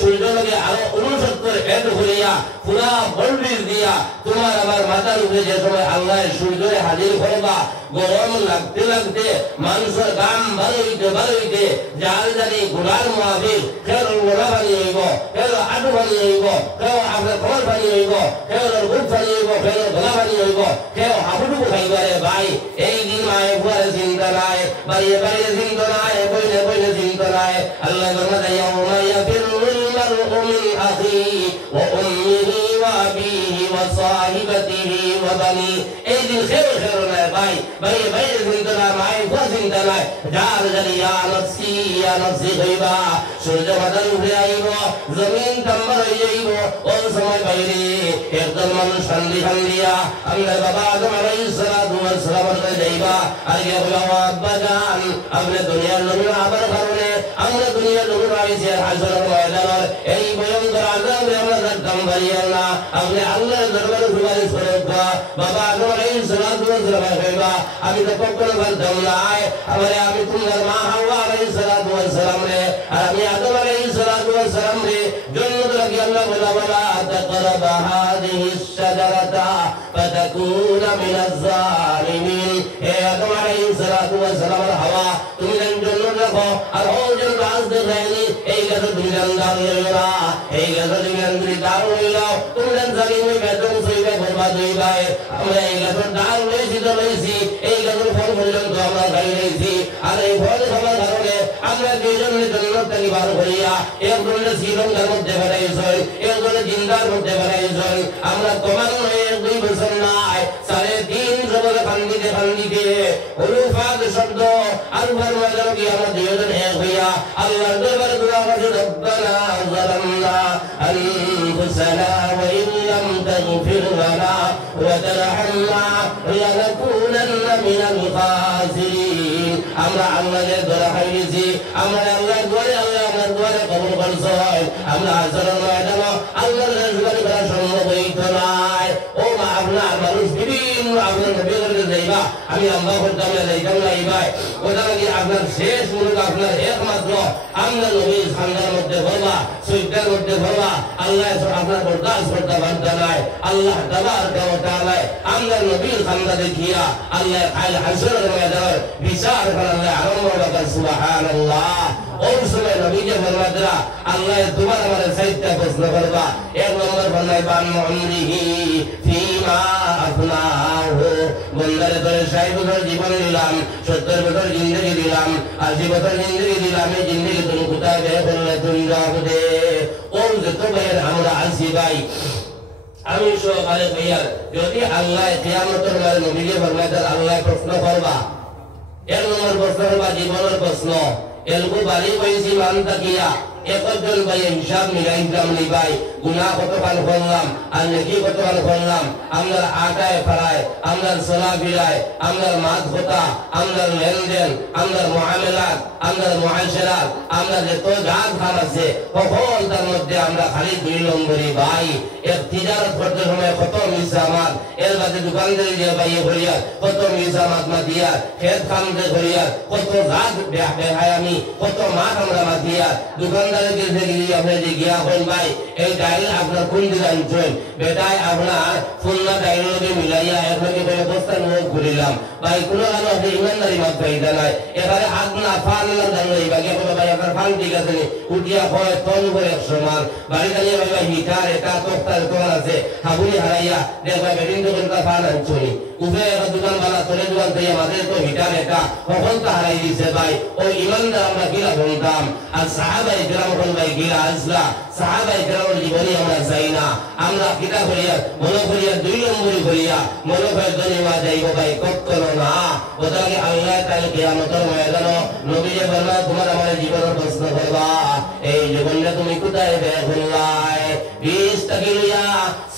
সূর্য লগে আরো 69 এড করিয়া পুরা বলবির দিয়া তোমার আমার মাথার উপরে যে সময় আল্লাহ সূর্যরে হাজির করবা গরম লাগতে লাগতে মানুষের গাম ভালো হইতে যার জানি গুলার মহাবীর কেউ গোড়া পানি হইব কেউ আটু পানি হইব কেউ আপনার খবর পানি হইব কেউ বুট পানি হইব কেউ গলা পানি হইব কেউ হাবুটুকু খাইবারে ভাই এই দিন মায়ে ফুয়ারে চিন্তা নাই বাড়িয়ে বাড়িয়ে চিন্তা নাই বইলে বইলে চিন্তা নাই আল্লাহ বলে ইয়াউমা ইয়াফিরুল মারউ মিন আখি ওয়া উম্মিহি ওয়া আবিহি ওয়া সাহিবাতিহি ওয়া বানি এই দিন খেরো খেরো নাই ভাই বাড়িয়ে বাড়িয়ে চিন্তা নাই মায়ে ফুয়া চিন্তা নাই যার জানি ইয়া নফসি হইবা সূর্য মাথার উপরে আইব জমিন তাম্বার হয়ে যাইব ওই সময় বাইরে একদম মানুষ খান্দিয়া আমরা বাবা আদম আলাইহিস সালাতু ওয়াস সালামের কাছে যাইবা আর কি বলবা আব্বা জান আপনি দুনিয়ার নবীর আবার কারণে আমরা দুনিয়ার নবীর আইছে হাজরের ময়দানের এই ভয়ঙ্কর আযাবে আমরা জানতাম পারিয়া না আপনি আল্লাহর দরবারে সুপারিশ করবা বাবা আদম আলাইহিস সালাতু ওয়াস সালাম কইবা আমি তো কখনো বলতাম না আমি তোমার মা হাওয়া আলাইহিস সালাতু ওয়াস সালাম রে আর আমি আদম আলাইহিস সালাতু ওয়াস সালাম রে জান্নাত লাগি আল্লাহ বলা তাকরাবা হাদিহিস শাজারাতা ফাতাকুনা মিনাজ জালিমিন হে আদম আলাইহিস সালাতু ওয়াস সালাম হাওয়া তুমি জান্নাত রাখো আর ও যেন রাজ দেখাইনি এই কথা তুমি জানদার লইলা এই কথা তুমি আন্দ্রি দাও লইলা তুমি জানি ওই বেদন সইবে বরবাদ হইবা আমরা এই কথা দাও লইছি এই কথা ফল পর্যন্ত আমরা খাই লইছি আর এই ফল খাবার কারণে আমরা দুইজনের জান্নাত থেকে বার হইয়া একজনের শ্রীলঙ্কার মধ্যে বাড়াইছেন একজনের জিন্দার মধ্যে বাড়াইছেন আমরা তোমার হয়ে 2 বছর নাই 3.5 বছর কান্দিতে উলুফাত শব্দ আল্লাহর ওয়াদার কি আমরা দুইজন এক হইয়া আল্লাহর দরবারে দোয়া করি রব্বানা যালামনা আনফুসানা ওয়া ইন লাম তাগফির লানা ওয়া তারহামনা লানাকুনান্না মিনাল খাসিরিন আমরা আল্লাহর দোয়া করেছি আমরা আল্লাহর দোয়ারে কবুল করছেন আমরা হাজরের ময়দানে আল্লাহর রাজবাড়ি করা সম্ভব হইতো না ও মা আপনার মানুষ বিভিন্ন আপনার নবীর যাইবা আমি আল্লাহ করতাম না যাইতাম না এই ভাই ওটা নাকি আপনার শেষ মূলত আপনার একমাত্র আমরা নবীর খানদার মধ্যে ভরবা সুইটার মধ্যে ভরবা আল্লাহ আপনার বরদাস্ত করতে পারত নাই আল্লাহ তাবারকা ওয়া তাআলা আমরা নবীর খানদা দেখিয়া আল্লাহ আল হাসরের ময়দানে বিচার করার আরম্ভ করবে সুবহানাল্লাহ ওই সময় নবীকে ফরমাতরা আল্লাহ তোমার আমাদের সাইটটা প্রশ্ন করবা এক নম্বর ফরমায় বান মুমরিহি ফিমা আফনাহু বন্দারে তোরে 60 বছর জীবন দিলাম 70 বছর জিন্দেগি দিলাম 80 বছর জিন্দেগি দিলাম এই জিন্দেগি তুমি কোথায় ব্যয় করলে তুমি জবাব দে ওই যত ভাইয়ের আমরা আসি ভাই আমি সকালে ভাইয়ার যদি আল্লাহ কিয়ামতের মারে নবীকে ফরমাতরা আল্লাহ প্রশ্ন করবা এক নম্বর প্রশ্ন করবা জীবনের প্রশ্ন এলগো বাড়ি কইছি মান তাকিয়া একজন ভাই হিসাব মিলাইলাম নি ভাই গুনাহ কতখান করলাম আর নেকি কতখান করলাম আমরার আটায় ফরায় আমরার চলাফেরায় আমরার মাত কথা আমরার লেনদেন আমরার মুআমালাত আমরার মুআশারাত আমরার যত জাত খান আছে কখন তার মধ্যে আমরা খালি 2 নম্বরই ভাই এক তিজারত করতে সময় কত মিসামাত এর বাদে দোকানদারি যে ভাই হরিয়া কত মিসামাত মাতিয়া খেত কামতে হরিয়া কত জাত বেহায় আমি কত মাত আমরা মাতিয়া দোকানদারের কাছে গিয়ে আপনি যে গিয়া হন ভাই এই ডাইল আপনার কোন দিন আনছেন বেটায় আপনার ফুলনা ডাইলকে মিলাইয়া আপনাকে ব্যবস্থা নিয়ে করিলাম ভাই কোনো কারণ আপনি ইমানদারি মাত পাইতা নাই এবারে হাত না ফান না জানো এই বাকি কোনো ভাই আপনার ফান ঠিক আছে উঠিয়া হয় তন করে 100 মান বাড়ি দাঁড়িয়ে ভাই হিটার এটা তোক্তার তোমার আছে হাবুলি হারাইয়া দেখ ভাই বেদিন তো কোনটা ফান আনছনি উভে একটা দোকান বালা তোরে দোকান থেকে আমাদের তো হিটার এটা কখন তা হারাই দিছে ভাই ও ইমানদার আমরা কিরা বলতাম আর সাহাবায়ে কেরাম কোন ভাই কিরা আসলা সাহাবায়ে কেরামের জীবনী আমরা চাই না আমরা কিতা করিয়া মনে করিয়া 2 নম্বরই করিয়া মনে হয় দুনিয়া যাইব ভাই কখনো না ওটাকে আল্লাহ তাআলা কিয়ামতের ময়দানে নবীয়ে বললেন তোমার আমার জীবনের প্রশ্ন করবা এই জীবনটা তুমি কোথায় ব্যয় করলাই 20টা থেকে লইয়া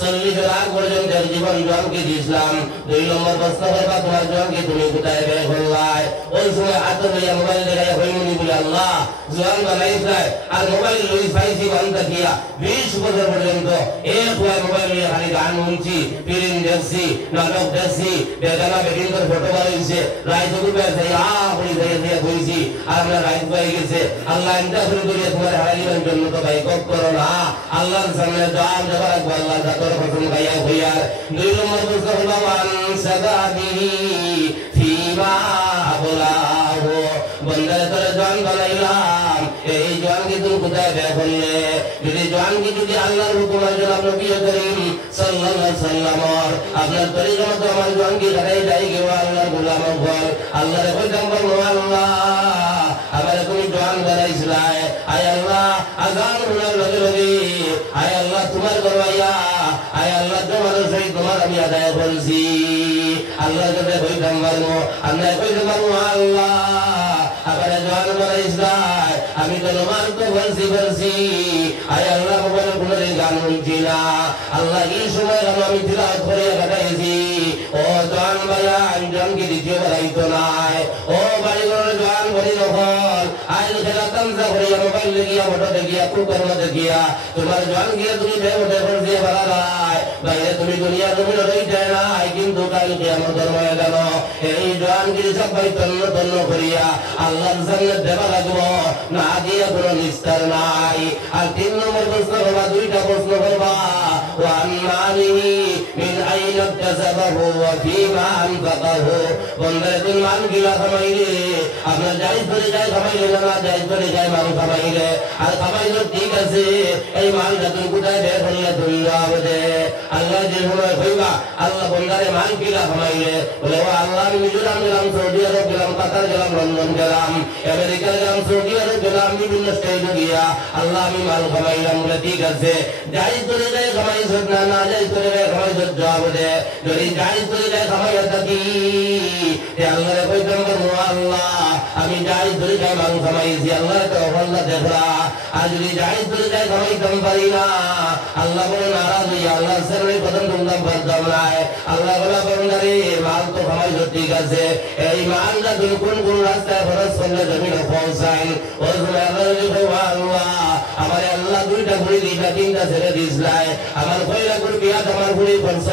40,000 পর্যন্ত জীবন জনকে দিয়েছিলাম। 2 নম্বর প্রশ্ন করবা তোমার জনকে তুমি কোথায় বের করলাই? ওই সময় হাত লইয়া মোবাইল দেখাইয়া হইমনি বলে আল্লাহ জোয়ান বানাইছাই আর মোবাইল লই পাইছি বান্দা কিয়া 20 বছর পর্যন্ত এক মোবাইল লইয়া খালি গান শুনছি, ফিল্ম দেখছি, নাটক দেখছি, বেদানা বেদিনদের ফটো বানাইছে, রাইত গুবে যাইয়া বলি যাইয়া কইছি আর আমরা রাইত পাই গেছে। আল্লাহ ইনটা শুরু করিয়া তোমার হারাইবার জন্য তো ভাই কব করো না। আল্লাহর সামনে দাম দেবার আল্লাহ জাতর পছন্দ গাইয়া হইয়ার। 2 নম্বর প্রশ্ন হলো মান সাদাবিহি ফিমা আবলাহু বন্দা তোরে জান বানাইলাম এই জান কি তুমি কোথায় বের করলে? যদি জান কি যদি আল্লাহর হুকুমের জন্য নবী করিম সাল্লাল্লাহু আলাইহি ওয়াসাল্লাম আপনার তরিকা মতো আমার জান কি হারাই যাই গো আল্লাহর গোলাম হল আল্লাহর কইতাম বলো আল্লাহ আমার তুমি জান বানাইছিলাই আয় আল্লাহ আযান হওয়ার লগে লগে আয় আল্লাহ তোমার করবাইয়া আয় আল্লাহ তোমার সেই তোমার আমি আদায় করছি আল্লাহ যদি কইতাম বলো আল্লাহ কইতাম বলো আল্লাহ আবার জান বানাইছিলাই আমি তো নমাজ তো বলছি আয় আল্লাহ বলে কোনো গান শুনছি না আল্লাহ এই সময় আমি তিলাওয়াত করে কাটাইছি ও জান ভাইয়া আমি জানকে দ্বিতীয় বাড়াইতো নাই ও বাড়ি ঘরের জান বলি নখন আজ খেলা তামসা করিয়া মোবাইল দেখিয়া ফটো দেখিয়া কুকর্ম দেখিয়া তোমার জান গিয়া তুমি বেউটে করছে বাড়া নাই বাইরে তুমি দুনিয়া তুমি রইতে নাই কিন্তু কালকে আমার ধর্মে গেল এই জানকে সব ভাই তন্ন তন্ন করিয়া আল্লাহর সামনে দেবা লাগবো না দিয়া কোনো নিস্তার নাই। আর 3 নম্বর প্রশ্ন করবা 2টা প্রশ্ন করবা ওয়ান মালিহি মিন আইনা কাসাবাহু ওয়া ফিমা আনফাকাহু বন্দারে তুমি মান গিলা কামাইলে আপনার জায়েজ করে যায় কামাইলে না জায়েজ করে যায় মান কামাইলে আর কামাইলে ঠিক আছে এই মালটা তুমি কোথায় বের করলে তুমি যাবে আল্লাহ যে সময় কইবা আল্লাহ বন্দারে মান গিলা কামাইলে বলে ও আল্লাহ আমি মিজোরাম গেলাম সৌদি আরব গেলাম কাতার গেলাম লন্ডন গেলাম আমেরিকা গেলাম সৌদি আরব গেলাম বিভিন্ন স্টেটে গিয়া আল্লাহ আমি মাল কামাইলাম বলে ঠিক আছে জায়েজ করে যায় কামাই সব না না জায়েজ করে যায় কামাই সব জবাব দে যদি জায়েজ করে যায় কামাই থাকি তে আল্লাহরে কইতাম বলো আল্লাহ আমি জায়েজ করে যায় মাল কামাইছি আল্লাহ তো আল্লাহ দেখলা আর যদি জায়েজ করে যায় কামাইতাম পারি না আল্লাহ বলে নারাজ হইয়া আল্লাহর সামনে কদম তুলতাম পারতাম না আল্লাহ বলে বন্দারে মাল তো কামাই ঠিক আছে এই মালটা তুমি কোন কোন রাস্তায় খরচ করলে জমিনে পৌঁছাই ও তুমি আল্লাহ আমার আল্লাহ 2টা ঘুড়ি 3টা ছেড়ে দিয়েছিলাই আমার কয়লা করে বিয়া আমার ঘুড়ি করছ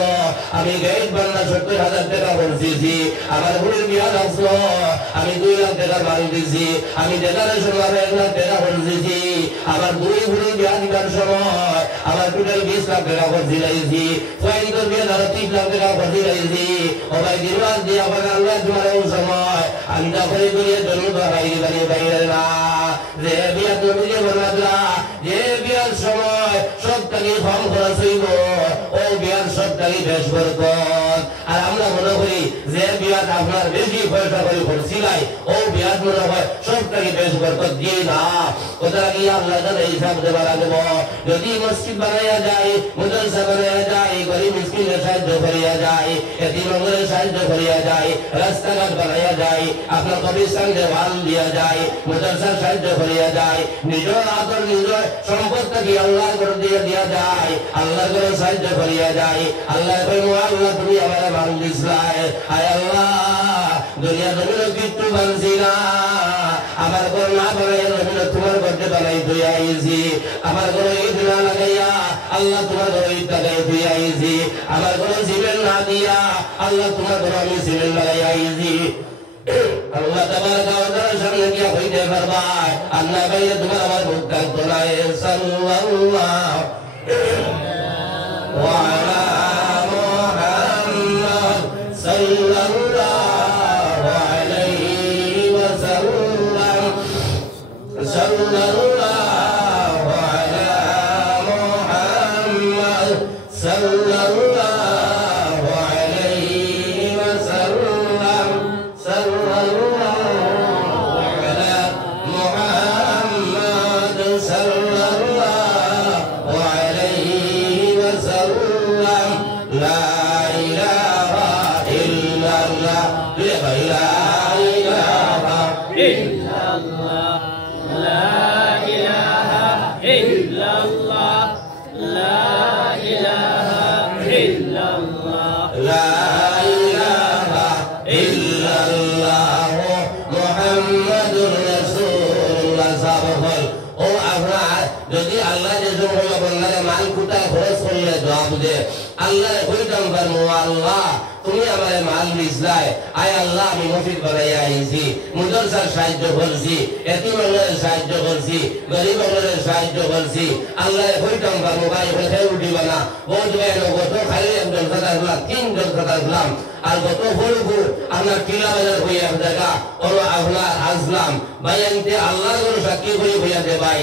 আমি গেট বান্না 70,000 টাকা ভরছি আমার ঘুড়ির বিয়া আসলো আমি 2 লাখ টাকা মাল দিছি আমি ডেকারেশন ভাবে 1 লাখ টাকা ভরছি আমার 2 ঘুড়ি বিয়া দিবার সময় আমার টোটাল 20 লাখ টাকা ভরছি লাইছি পয়েন্টর বিয়া 30 লাখ টাকা ভরছি লাইছি ও ভাই দিরবাস দিয়ে আমার আল্লাহ তোমার ওই সময় আমি তারপরে দুনিয়া জন্ম বাইরে না যে বিয়া তুমি যে বললা যে বিয়ার সময় সব টাকা কম খরচ হইব ও বিয়ার সব টাকা বেশ বরকত আর আমরা মনে করি যে বিয়া আপনার বেশি পয়সা করে করছিলাই ও বিয়া মনে হয় সব টাকা বেশ বরকত দিয়ে না কোথায় গিয়ে আল্লাহ তাআলা হিসাব দেওয়া লাগবো যদি মসজিদ বানাইয়া যায় মাদ্রাসা বানাইয়া যায় গরিব মিসকিনের সাহায্য করিয়া যায় এতিমদের সাহায্য করিয়া যায় রাস্তাঘাট বানাইয়া যায় আপনার কবরস্থান দেওয়াল দিয়া যায় মাদ্রাসার সাহায্য করিয়া যায় নিজের আদর নিজের সম্পদ থেকে আল্লাহর ঘর দিয়ে দিয়া যায় আল্লাহর ঘরে সাহায্য করিয়া যায় আল্লাহ কইবো আল্লাহ তুমি আমার মান দিছলাই আয় আল্লাহ দুনিয়া জমিনে কিচ্ছু বানছি না আমার ঘর না বানাইয়া জমিনে তোমার ঘরতে বানাই তুই আইছি আমার ঘরে ইট না লাগাইয়া আল্লাহ তোমার ঘরে ইট লাগাই তুই আইছি আমার ঘরে সিমেন্ট না দিয়া আল্লাহ তোমার ঘরে আমি সিমেন্ট লাগাই আইছি আল্লাহ তাবারক ওয়া তাআলার সামনে গিয়া হইতে পারবা আল্লাহ বাইরে তোমার আমার মুখ থাকতো না সাল্লাল্লাহু আলা মুহাম্মদ সাল্লাল্লাহু আলাইহি ওয়াসাল্লাম সাল্লাল্লাহু আলা মুহাম্মদ সাল্লাল্লাহু আলাইহি ওয়াসাল্লাম লা ইলাহা ইল্লাল্লাহ লা ইলাহা ইল্লাল্লাহ মুহাম্মাদুর রাসূলুল্লাহ সাল্লাল্লাহু ও আপনার যদি আল্লাহ যে জন্য বন্দারে মাল কুটা খরচ করলে দোয়া বুঝে আল্লাহ কইতাম পারমু আল্লাহ তুমি আমারে মাল দিছলাই আয় আল্লাহ আমি মুফিদ বানাইয়া আইছি মুদরসার সাহায্য করছি এতিমের সাহায্য করছি গরিবের সাহায্য করছি আল্লাহ কইতাম পারমু ভাই বলে উঠিবা না বহুত ভাই গত খালি একজন কথা বললাম তিনজন কথা বললাম আর গত হলুকু আপনার টিলা বাজার হইয়া এক জায়গা ওর আপনার আসলাম ভাই আনতে আল্লাহর কোনো সাক্ষী করে হইয়া দে ভাই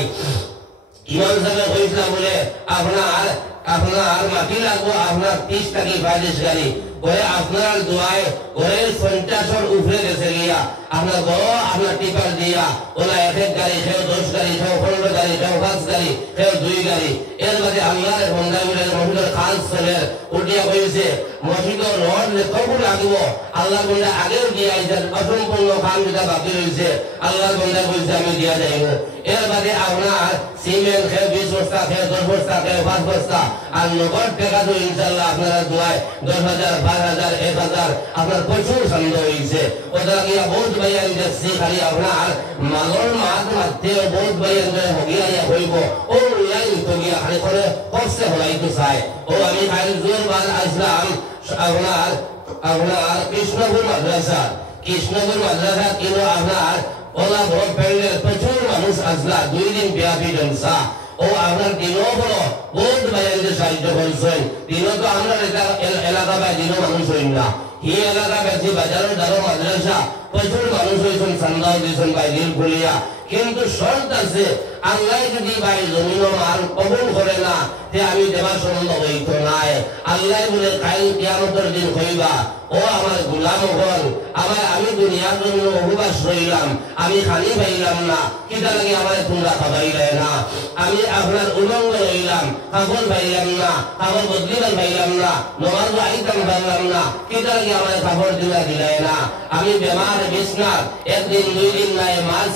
ইমাম সাহেব হইছিলাম বলে আপনার মাটি লাগবো আপনার 30 টাকা 42 গাড়ি ওরে আপনার দোয়ায় ওরে 50 উপরে গেছে গিয়া আপনার বড় আপনার টিপার দিয়া ওরা এক গাড়ি সেও 10 গাড়ি সেও 15 গাড়ি সেও 5 গাড়ি সেও 2 গাড়ি এর মধ্যে আল্লাহর বন্দা মিলে মসজিদের খাস চলে উঠিয়া হয়েছে মসজিদের রড কখন লাগবো আল্লাহর বন্দা আগেও দিয়ে আইছেন অসম্পূর্ণ কাম যেটা বাকি রয়েছে আল্লাহর বন্দা বলছে আমি দিয়া যাইব এর বাদে আপনার সিমেন্ট খেয়ে 20 বস্তা খেয়ে 10 বস্তা খেয়ে 5 বস্তা আর নগদ টাকা তো ইনশাআল্লাহ আপনারা দোয়ায় 10,000 12,000 1,000 আপনার প্রচুর সন্দেহ হয়েছে ওটা গিয়া বহুত ভাইয়ান দেখছি খালি আপনার মালর মাত মারতে বহুত ভাইয়ান হগিয়া ইয়া হইব ও লাইন তো গিয়া খালি করে কষ্টে হলাই তো চাই ও আমি খালি জোর বার আসলাম আপনার কৃষ্ণপুর মাদ্রাসা কিন্তু আপনার ওলা ভোট ফেললে প্রচুর মানুষ আসলা 2 দিন ব্যাপী জলসা ও আপনার দিনও বলো বহুত ভাইয়ানদের সাহায্য করছেন দিনও তো আমরা এলাকা বা দিনও মানুষ হইন না এই এলাকা বেশি বাজারের দ্বারা মাদ্রাসা প্রচুর মানুষ হয়েছেন সন্দেহ দিয়েছেন ভাই দিল খুলিয়া কিন্তু শর্ত আছে আল্লাহ যদি ভাই জমিন মাল কবুল করে না তে আমি দেবার সম্বন্ধ হইত নাই আল্লাহ বলে কাল কিয়ামতের দিন হইবা ও আমার গোলাম হল আমি দুনিয়ার জন্য উপবাস রইলাম আমি খালি পাইলাম না কিটা লাগে আমার তোমরা খাবাইলে না আমি আপনার উলঙ্গ রইলাম কাপড় পাইলাম না কাপড় বদলিবার পাইলাম না নমাজ আইতাম পারলাম না কিটা লাগে আমার কাপড় দিলা দিলাই না আমি বেমার বিছনার একদিন 2 দিন নাই মাস